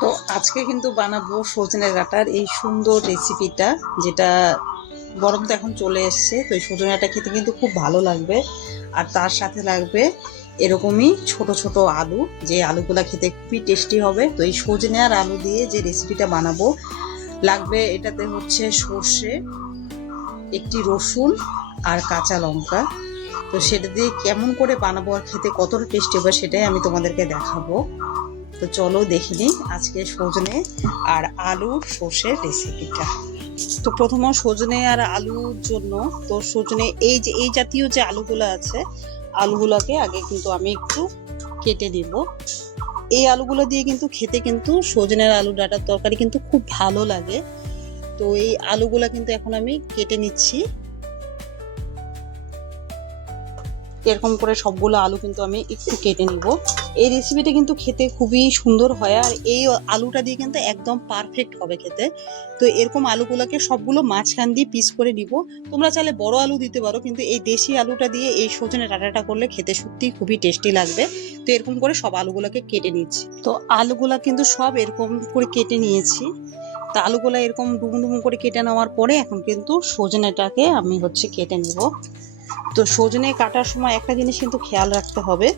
তো আজকে কিন্তু বানাবো সজনে ডাঁটার এই সুন্দর রেসিপিটা, যেটা গরম তো এখন চলে এসছে। তো এই সজনে ডাঁটা খেতে কিন্তু খুব ভালো লাগবে। আর তার সাথে লাগবে এরকমই ছোট ছোট আলু, যে আলুগুলা খেতে খুবই টেস্টি হবে। তো এই সজনে আর আলু দিয়ে যে রেসিপিটা বানাবো, লাগবে এটাতে হচ্ছে সর্ষে, একটি রসুন আর কাঁচা লঙ্কা। তো সেটা দিয়ে কেমন করে বানাবো আর খেতে কতটা টেস্টি হবে সেটাই আমি তোমাদেরকে দেখাবো। তো চলো দেখে নিই আজকে সজনে আর আলুর সর্ষের রেসিপিটা। তো প্রথমে সজনে আর আলুর জন্য, তো সজনে এই জাতীয় যে আলুগুলো আছে, আলুগুলোকে আগে কিন্তু আমি একটু কেটে নিব। এই আলুগুলো দিয়ে কিন্তু খেতে কিন্তু সজনের আলু ডাঁটার তরকারি কিন্তু খুব ভালো লাগে। তো এই আলুগুলো কিন্তু এখন আমি কেটে নিচ্ছি। এরকম করে সবগুলো আলু কিন্তু আমি একটু কেটে নিব। এই রেসিপিটা কিন্তু খেতে খুবই সুন্দর হয়, আর এই আলুটা দিয়ে কিন্তু একদম পারফেক্ট হবে খেতে। তো এরকম আলুগুলোকে সবগুলো মাঝখান দিয়ে পিস করে নিব। তোমরা চাইলে বড় আলু দিতে পারো, কিন্তু এই দেশি আলুটা দিয়ে এই সজনে ডাঁটাটা করলে খেতে সত্যি খুবই টেস্টি লাগবে। তো এরকম করে সব আলুগুলোকে কেটে নিচ্ছি। তো আলুগুলা কিন্তু সব এরকম করে কেটে নিয়েছি। তো আলুগুলা এরকম ডুমু ডুমু করে কেটে নেওয়ার পরে এখন কিন্তু সজনেটাকে আমি কেটে নেব। তো সজনে কাটার সময় একটা জিনিস কিন্তু খেয়াল রাখতে হবে,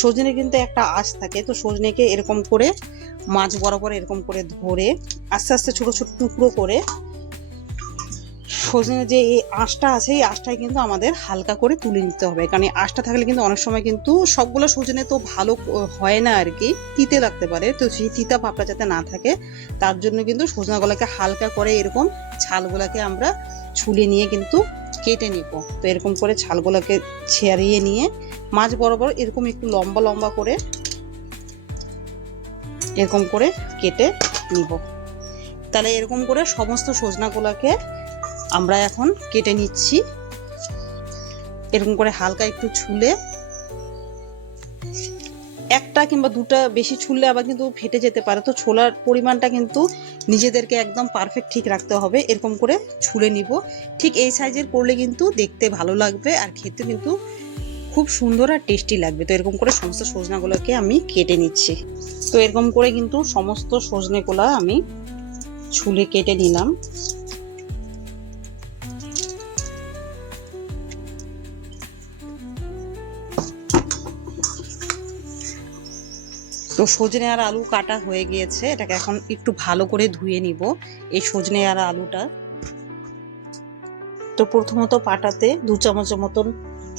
সজনে কিন্তু একটা আঁশ থাকে। তো সজনেকে এরকম করে মাঝ বরাবর এরকম করে ধরে আস্তে আস্তে ছোট ছোট টুকরো করে, সজনে যে এই আঁশটা আছে এই আঁশটাই কিন্তু আমাদের হালকা করে তুলে নিতে হবে। কারণ এই আঁশটা থাকলে কিন্তু অনেক সময় কিন্তু সবগুলো সজনে তো ভালো হয় না আর কি, তিতে লাগতে পারে। তো সেই তিতা ভাবটা যাতে না থাকে তার জন্য কিন্তু সজনাগুলোকে হালকা করে এরকম ছালগুলোকে আমরা ছুলে নিয়ে কিন্তু কেটে নিব। তো এরকম করে ছালগুলোকে ছেড়িয়ে নিয়ে মাঝ বরাবর এরকম একটু লম্বা লম্বা করে এরকম করে কেটে নিব। তাহলে এরকম করে সমস্ত সজনাগুলোকে আমরা এখন কেটে নিচ্ছি। এরকম করে হালকা একটু ছুলে, একটা কিংবা দুটা বেশি ছুললে আবার কিন্তু ফেটে যেতে পারে। তো ছোলার পরিমাণটা কিন্তু নিজেদেরকে একদম পারফেক্ট ঠিক রাখতে হবে। এরকম করে ছুলে নিব। ঠিক এই সাইজের করলে কিন্তু দেখতে ভালো লাগবে আর খেতে কিন্তু খুব সুন্দর আর টেস্টি লাগবে। তো এরকম করে সমস্ত সজনাগুলোকে আমি কেটে নিচ্ছি। তো এরকম করে কিন্তু সমস্ত সজনেগুলো আমি ছুলে কেটে নিলাম। তো সজনে আর আলু কাটা হয়ে গিয়েছে, এটাকে এখন একটু ভালো করে ধুয়ে নিব এই সজনে আর আলুটা। তো প্রথমত পাটাতে 2 চামচের মতন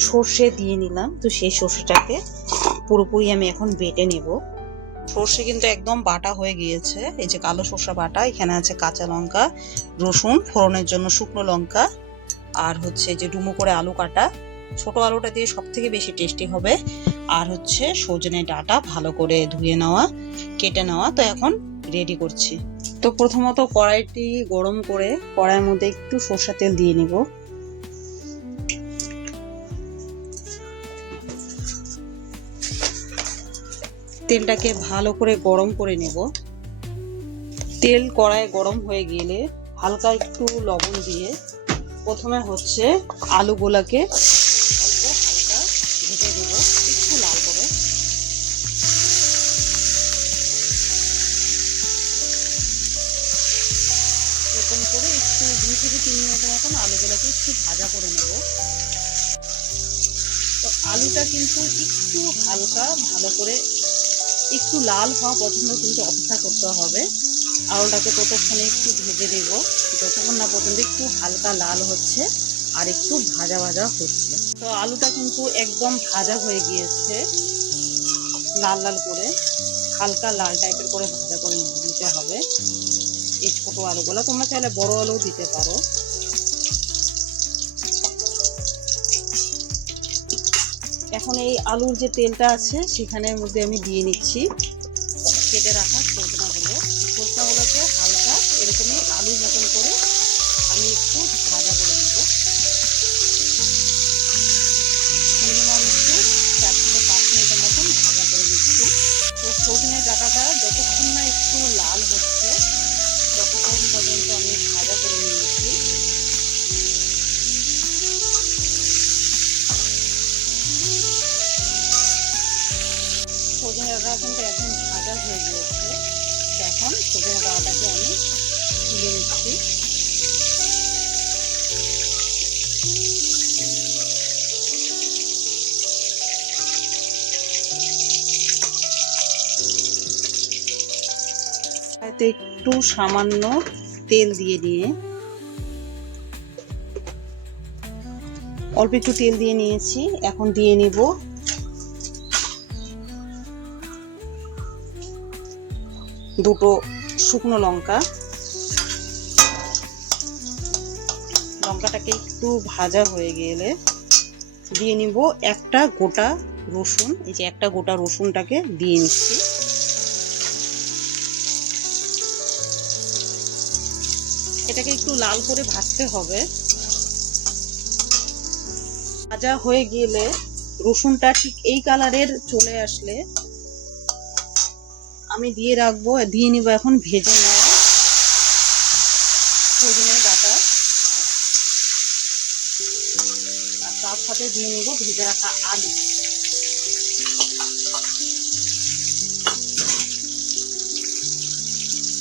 সর্ষে দিয়ে নিলাম। তো সেই সর্ষেটাকে পুরোপুরি আমি এখন বেটে নেব। সর্ষে কিন্তু একদম বাটা হয়ে গিয়েছে। এই যে কালো সর্ষে বাটা, এখানে আছে কাঁচা লঙ্কা, রসুন, ফোড়নের জন্য শুকনো লঙ্কা, আর যে ডুমো করে আলু কাটা। ছোট আলুটা দিয়ে সব থেকে বেশি টেস্টি হবে। আর সজনে ডাঁটা ভালো করে ধুয়ে নেওয়া, কেটে নেওয়া। তো এখন রেডি করছি। তো প্রথমত কড়াইটি গরম করে কড়াইয়ের মধ্যে একটু সরষের তেল দিয়ে নিব। তেলটাকে ভালো করে গরম করে নেব। তেল কড়াই গরম হয়ে গেলে হালকা একটু লবণ দিয়ে প্রথমে আলুগুলাকে অল্প হালকা ভেজে দেব, একটু লাল করে। এরকম করে একটু 2 থেকে 3 মিনিটের মতন আলুগুলোকে একটু ভাজা করে নেব। তো আলুটা কিন্তু একটু হালকা ভালো করে একটু লাল হওয়া পর্যন্ত কিন্তু অপেক্ষা করতে হবে। আলুটাকে ততক্ষণে একটু ভেজে দেব যতক্ষণ না পর্যন্ত একটু হালকা লাল হচ্ছে আর একটু ভাজা ভাজা হচ্ছে। তো আলুটা কিন্তু একদম ভাজা হয়ে গিয়েছে, লাল লাল করে হালকা লাল টাইপের করে ভাজা করে নিতে হবে এই ছোট আলুগুলো। তোমরা চাইলে বড় আলু দিতে পারো। এখন এই আলুর যে তেলটা আছে সেখানের মধ্যে আমি দিয়ে নিচ্ছি কেটে রাখা সজনাগুলো। সজনাগুলোকে হালকা এরকমই আলুর মতন করে আমি একটু ভাজা করে নেব। মিনিমাম একটু 4 থেকে 5 মিনিটের মতন ভাজা করে নিচ্ছি। তো সজনে ডাঁটাটা যতক্ষণ না একটু লাল হচ্ছে ততক্ষণ পর্যন্ত আমি ভাজা করে নিয়েছি। সজনে ডাঁটা কিন্তু এখন ভাজা হয়ে গিয়েছে। এখন ডাটাকে আমি তুলে নিচ্ছি। এতে একটু সামান্য তেল দিয়ে নিয়ে, অল্প একটু তেল দিয়ে নিয়েছি। এখন দিয়ে নিব দুটো শুকনো লঙ্কা। লঙ্কাটাকে একটু ভাজা হয়ে গেলে দিয়ে নিব একটা গোটা রসুন। এই যে একটা গোটা রসুনটাকে দিয়ে নিচ্ছি। এটাকে একটু লাল করে ভাজতে হবে। ভাজা হয়ে গেলে রসুনটা ঠিক এই কালারের চলে আসলে আমি দিয়ে নিব এখন ভেজে নেওয়া সজনে ডাঁটা, আর তার সাথে দিয়ে নিব ভেজে রাখা আলু।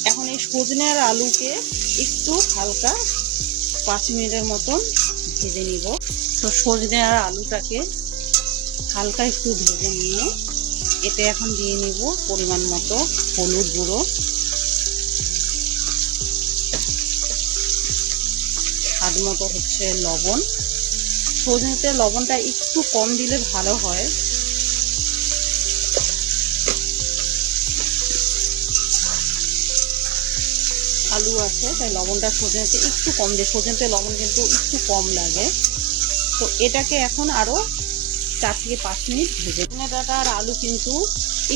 এখন এই সজনে আর আলুকে একটু হালকা 5 মিনিটের মতন ভেজে নিব। তো সজনে আর আলুটাকে হালকা একটু ভেজে নিয়ে এতে এখন দিয়ে নিব পরিমাণ মতো হলুদ গুঁড়ো, স্বাদ মতো হচ্ছে লবণ। সজনেতে লবণটা একটু কম দিলে ভালো হয়। আলু আছে তাই লবণটা সজনেতে একটু কম দিয়ে, সজনেতে লবণ কিন্তু একটু কম লাগে। তো এটাকে এখন আরো 4 থেকে 5 মিনিট ভেজে, সজনে ডাঁটা আর আলু কিন্তু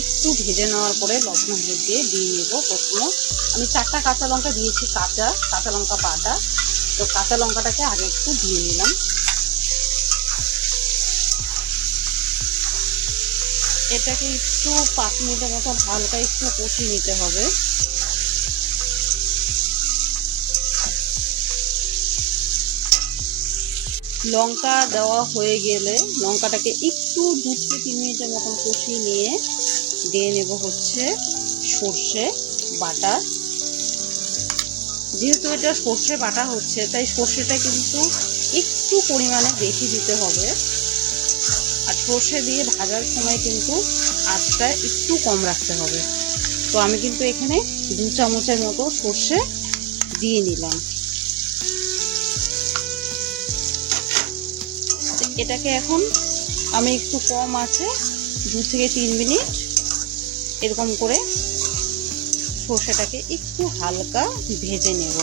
একটু ভেজে নেওয়ার পরে লবণ হলুদ দিয়ে নেব। প্রথমে আমি 4টা কাঁচা লঙ্কা দিয়েছি, কাঁচা লঙ্কা বাটা। তো কাঁচা লঙ্কাটাকে আগে একটু দিয়ে নিলাম। এটাকে একটু 5 মিনিটের মতো হালকা একটু কষিয়ে নিতে হবে। লঙ্কা দেওয়া হয়ে গেলে লঙ্কাটাকে একটু 2 থেকে 3 মিনিটের মতন কষিয়ে নিয়ে দিয়ে নেব হচ্ছে সর্ষে বাটা। যেহেতু এটা সর্ষে বাটা হচ্ছে তাই সর্ষেটা কিন্তু একটু পরিমাণে বেশি দিতে হবে। আর সর্ষে দিয়ে ভাজার সময় কিন্তু আঁচটা একটু কম রাখতে হবে। তো আমি কিন্তু এখানে 2 চামচের মতো সর্ষে দিয়ে নিলাম। এটাকে এখন আমি একটু কম আছে 2 থেকে 3 মিনিট এরকম করে সর্ষেটাকে একটু হালকা ভেজে নেব।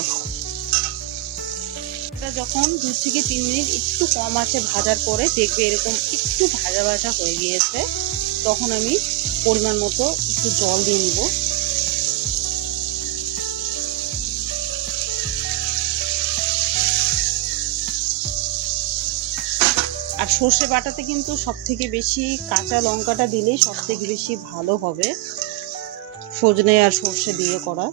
এটা যখন 2 থেকে 3 মিনিট একটু কম আছে ভাজার পরে দেখবে এরকম একটু ভাজা ভাজা হয়ে গিয়েছে, তখন আমি পরিমাণ মতো একটু জল দিয়ে নিব। আর সর্ষে বাটাতে কিন্তু সব থেকে বেশি কাঁচা লঙ্কাটা দিলেই সব থেকে বেশি ভালো হবে, সজনে আর সর্ষে দিয়ে করা।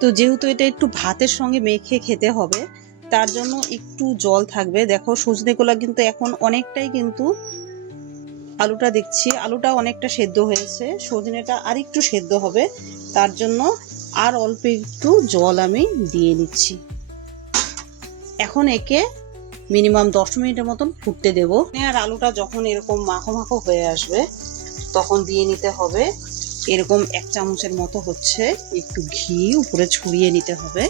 তো যেহেতু এটা একটু ভাতের সঙ্গে মেখে খেতে হবে তার জন্য একটু জল থাকবে। দেখো সজনেগুলো কিন্তু এখন অনেকটাই কিন্তু আলুটা দেখছি আলুটা অনেকটা সেদ্ধ হয়েছে, সজনেটা আর একটু সেদ্ধ হবে, তার জন্য আর অল্প একটু জল আমি দিয়ে নিচ্ছি। এখন একে মিনিমাম 10 মিনিটের মতন ফুটতে দেব। আর আলুটা যখন এরকম মাখো মাখো হয়ে আসবে তখন দিয়ে নিতে হবে এরকম 1 চামচের মতো হচ্ছে একটু ঘি উপরে ছড়িয়ে নিতে হবে।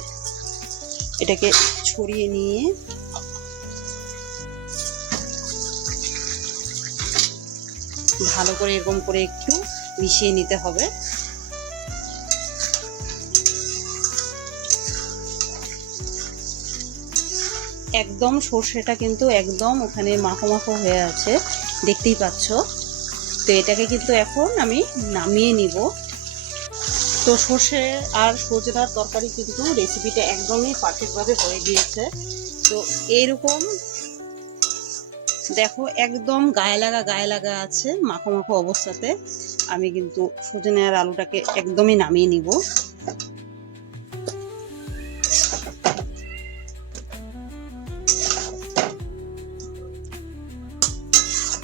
এটাকে ছড়িয়ে নিয়ে ভালো করে এরকম করে একটু মিশিয়ে নিতে হবে। একদম সর্ষেটা কিন্তু একদম ওখানে মাখো মাখো হয়ে আছে, দেখতেই পাচ্ছ। তো এটাকে কিন্তু এখন আমি নামিয়ে নিব। তো সর্ষে আর সজনার তরকারি কিন্তু রেসিপিটা একদমই পারফেক্টভাবে হয়ে গিয়েছে। তো এরকম দেখো একদম গায়ে লাগা আছে মাখো মাখো অবস্থাতে আমি কিন্তু সজনে আর আলুটাকে একদমই নামিয়ে নিব।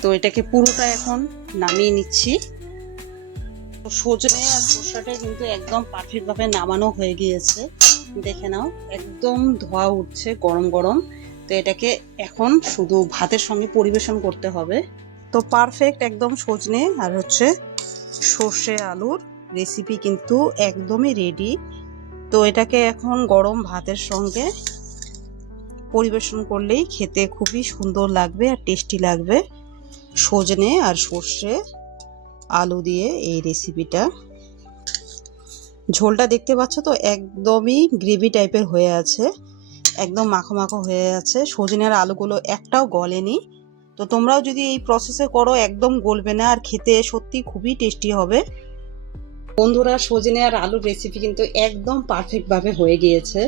তো এটাকে পুরোটা এখন নামিয়ে নিচ্ছি। সজনে আর শসাটা কিন্তু একদম পারফেক্ট ভাবে নামানো হয়ে গিয়েছে, দেখে নাও একদম ধোয়া উঠছে গরম গরম। তো এটাকে এখন শুধু ভাতের সঙ্গে পরিবেশন করতে হবে। তো পারফেক্ট একদম সজনে আর হচ্ছে সর্ষে আলুর রেসিপি কিন্তু একদমই রেডি। তো এটাকে এখন গরম ভাতের সঙ্গে পরিবেশন করলেই খেতে খুবই সুন্দর লাগবে আর টেস্টি লাগবে। সজনে আর সর্ষে আলু দিয়ে এই রেসিপিটা। ঝোলটা দেখতে পাচ্ছ তো একদমই গ্রেভি টাইপের হয়ে আছে, একদম মাখো মাখো হয়ে আছে। সজনে আর আলুগুলো একটাও গলেনি। তো তোমরাও যদি এই প্রসেসে করো একদম গলবে না, আর খেতে সত্যি খুবই টেস্টি হবে। বন্ধুরা, সজনে আর আলুর রেসিপি কিন্তু একদম পারফেক্ট ভাবে হয়ে গিয়েছে।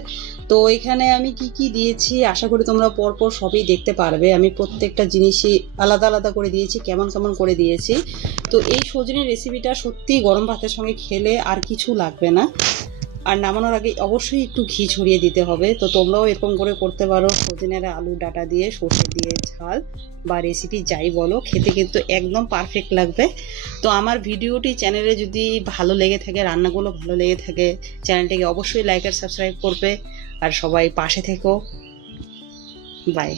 তো এখানে আমি কি কি দিয়েছি আশা করি তোমরা পরপর সবই দেখতে পারবে। আমি প্রত্যেকটা জিনিসই আলাদা আলাদা করে দিয়েছি, কেমন কেমন করে দিয়েছি। তো এই সজনের রেসিপিটা সত্যি গরম ভাতের সঙ্গে খেলে আর কিছু লাগবে না। আর নামানোর আগে অবশ্যই একটু ঘি ছড়িয়ে দিতে হবে। তো তোমরাও এরকম করে করতে পারো, সজনের আলু ডাটা দিয়ে সর্ষে দিয়ে ঝাল বা রেসিপি যাই বলো, খেতে কিন্তু একদম পারফেক্ট লাগবে। তো আমার ভিডিওটি চ্যানেলে যদি ভালো লেগে থাকে, রান্নাগুলো ভালো লেগে থাকে, চ্যানেলটিকে অবশ্যই লাইক আর সাবস্ক্রাইব করবে। আর সবাই পাশে থেকো। বাই।